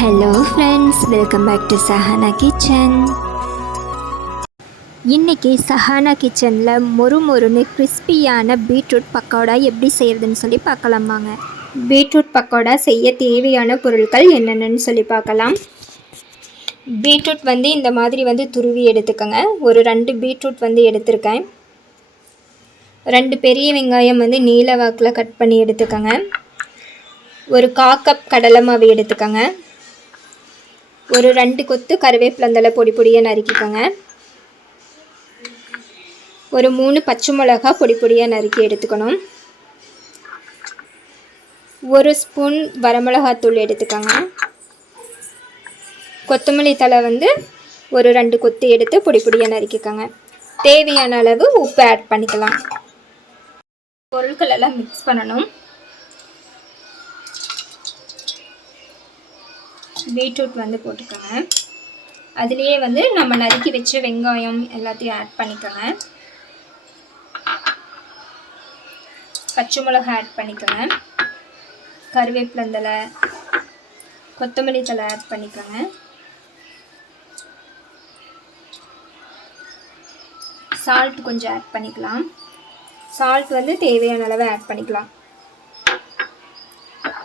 Hello friends welcome back to Sahana kitchen இன்றைக்கி சஹானா கிச்சனில் மொறு மொறுன்னு கிறிஸ்பியான பீட்ரூட் பக்கோடா எப்படி செய்கிறதுன்னு சொல்லி பார்க்கலாமாங்க பீட்ரூட் பக்கோடா செய்ய தேவையான பொருட்கள் என்னென்னு சொல்லி பார்க்கலாம். பீட்ரூட் வந்து இந்த மாதிரி வந்து துருவி எடுத்துக்கோங்க. ஒரு ரெண்டு பீட்ரூட் வந்து எடுத்திருக்கேன். ரெண்டு பெரிய வெங்காயம் வந்து நீல வாக்கில் கட் பண்ணி எடுத்துக்கோங்க. ஒரு கா கப் கடலை மாவு எடுத்துக்கோங்க. ஒரு ரெண்டு கொத்து கருவேப்பிலந்தலை பொடி பொடியாக நறுக்கிக்கோங்க. ஒரு மூணு பச்சை மிளகா பொடி பொடியாக நறுக்கி எடுத்துக்கணும். ஒரு ஸ்பூன் வரமிளகாத்தூள் எடுத்துக்கோங்க. கொத்தமல்லி தலை வந்து ஒரு ரெண்டு கொத்து எடுத்து பொடி பொடியாக நறுக்கிக்கோங்க. தேவையான அளவு உப்பு ஆட் பண்ணிக்கலாம். பொருட்கள் எல்லாம் மிக்ஸ் பண்ணணும். பீட்ரூட் வந்து போட்டுக்கோங்க. அதுலேயே வந்து நம்ம நறுக்கி வச்ச வெங்காயம் எல்லாத்தையும் ஆட் பண்ணிக்கோங்க. பச்சை மிளகா ஆட் பண்ணிக்கோங்க. கருவேப்பிலந்தலை கொத்தமல்லி தலை ஆட் பண்ணிக்கோங்க. சால்ட் கொஞ்சம் ஆட் பண்ணிக்கலாம். சால்ட் வந்து தேவையான அளவு ஆட் பண்ணிக்கலாம்.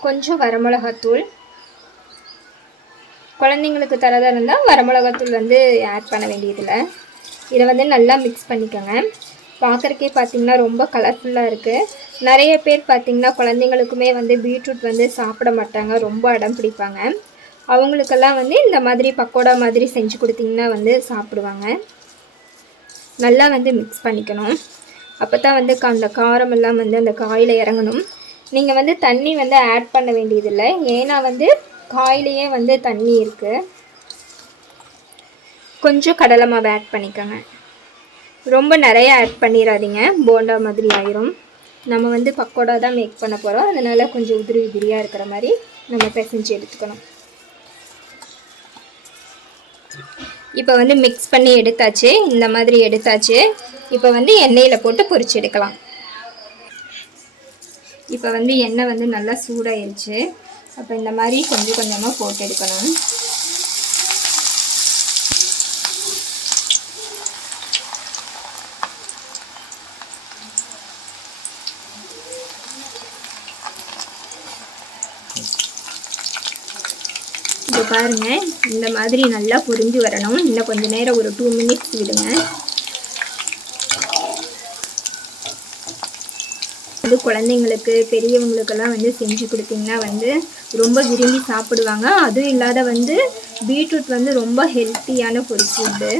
கொஞ்சம் வரமிளகாத்தூள். குழந்தைங்களுக்கு தரதாக இருந்தால் வரமிளகாத்தூள் வந்து ஆட் பண்ண வேண்டியதில்லை. இதை வந்து நல்லா மிக்ஸ் பண்ணிக்கோங்க. பார்க்குறக்கே பார்த்திங்கன்னா ரொம்ப கலர்ஃபுல்லாக இருக்குது நிறைய பேர் பார்த்திங்கன்னா குழந்தைங்களுக்குமே வந்து பீட்ரூட் வந்து சாப்பிட மாட்டாங்க. ரொம்ப அடம் பிடிப்பாங்க. அவங்களுக்கெல்லாம் வந்து இந்த மாதிரி பக்கோடா மாதிரி செஞ்சு கொடுத்திங்கன்னா வந்து சாப்பிடுவாங்க. நல்லா வந்து மிக்ஸ் பண்ணிக்கணும். அப்போ தான் வந்து அந்த காரமெல்லாம் வந்து அந்த காயில் இறங்கணும். நீங்கள் வந்து தண்ணி வந்து ஆட் பண்ண வேண்டியதில்லை. ஏன்னா வந்து காயிலேயே வந்து தண்ணி இருக்குது கொஞ்சம் கடலை மாவு ஆட் பண்ணிக்கோங்க. ரொம்ப நிறைய ஆட் பண்ணிடாதீங்க. போண்டா மாதிரி ஆயிரும். நம்ம வந்து பக்கோடா தான் மேக் பண்ண போகிறோம் அதனால் கொஞ்சம் உதிரி உதிரியாக இருக்கிற மாதிரி நம்ம பிசைஞ்சு எடுத்துக்கணும். இப்போ வந்து மிக்ஸ் பண்ணி எடுத்தாச்சு. இந்த மாதிரி எடுத்தாச்சு. இப்போ வந்து எண்ணெயில் போட்டு பொரிச்சு எடுக்கலாம். இப்போ வந்து எண்ணெய் வந்து நல்லா சூடாயிருச்சு. அப்போ இந்த மாதிரி கொஞ்சம் கொஞ்சமாக போட்டு எடுக்கணும். இப்போ பாருங்கள் இந்த மாதிரி நல்லா பொரிஞ்சு வரணும். இன்னும் கொஞ்சம் நேரம் ஒரு டூ மினிட்ஸ் விடுங்க. அது குழந்தைங்களுக்கு பெரியவங்களுக்கெல்லாம் வந்து செஞ்சு கொடுத்தீங்கன்னா வந்து ரொம்ப விரும்பி சாப்பிடுவாங்க. அதுவும் இல்லாத வந்து பீட்ரூட் வந்து ரொம்ப ஹெல்த்தியான ஒரு ஃபுட்டு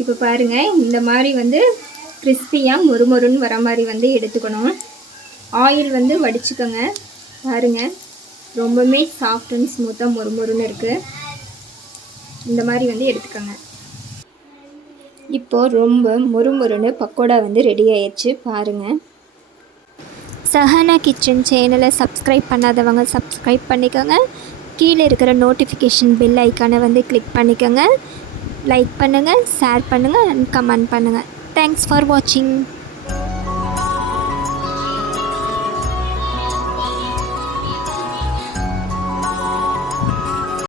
இப்போ பாருங்கள் இந்த மாதிரி வந்து கிறிஸ்பியாக மொறுமொறுன்னு வர மாதிரி வந்து எடுத்துக்கணும். ஆயில் வந்து வடிச்சுக்கோங்க. பாருங்கள் ரொம்பவுமே சாஃப்ட் அண்ட் ஸ்மூத்தாக மொறுமொறுன்னு இருக்குது இந்த மாதிரி வந்து எடுத்துக்கோங்க. இப்போது ரொம்ப மொறுமொறுன்னு பக்கோடா வந்து ரெடி ஆயிடுச்சு பாருங்கள் சஹானா கிச்சன் சேனலை சப்ஸ்கிரைப் பண்ணாதவங்க சப்ஸ்கிரைப் பண்ணிக்கோங்க. கீழே இருக்கிற நோட்டிஃபிகேஷன் பெல் ஐக்கானை வந்து கிளிக் பண்ணிக்கோங்க. லைக் பண்ணுங்கள் ஷேர் பண்ணுங்கள் அண்ட் கமெண்ட் பண்ணுங்கள் தேங்க்ஸ் ஃபார் வாட்சிங்